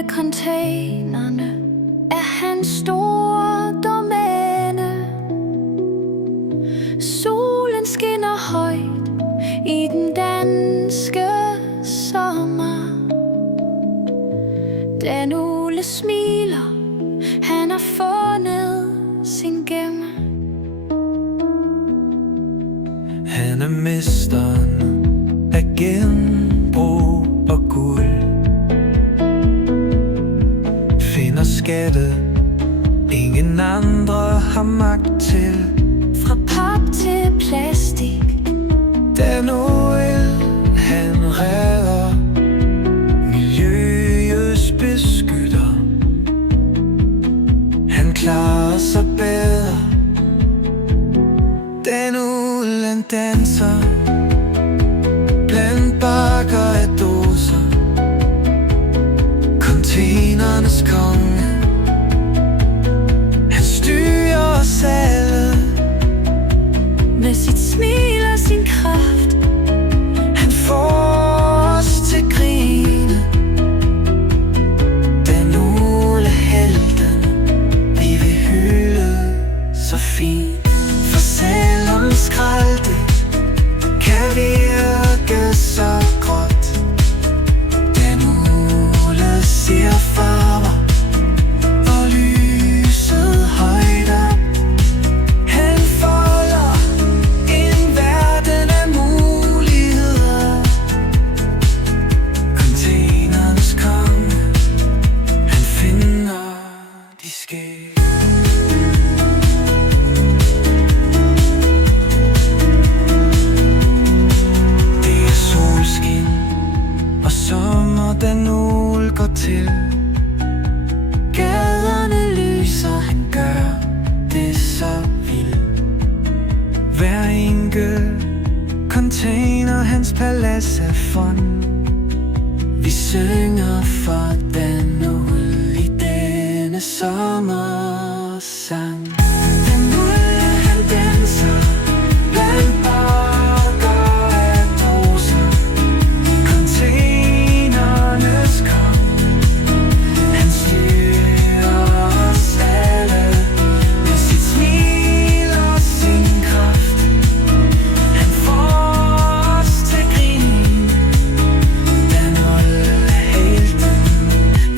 alle containerne er hans store domæne. Solen skinner højt i den danske sommer. Den Ole smiler, han har fundet sin gemme. Han er mesteren af genbrug og guld, finder skatte ingen andre har magt til. Fra pap til plastik, Den Ole, han redder miljøets beskytter. Han klarer sig bedre. Den Ole, han danser blandt bakker af dåser. Containernes konge, han styrer os alle med sit smil og sin kraft. han får os til grine. Den Ole, helten vi vil hylde så fint. For selvom skrald det kan virke så gråt, den Ole siger farver og lyset højt op. Han folder en verden af muligheder. Containernes konge, han finder de skæg. Det er solskin og sommer, den Ole går til. Gaderne lyser, han gør det så vildt. Hver enkelt container, hans palads er fond. Vi synger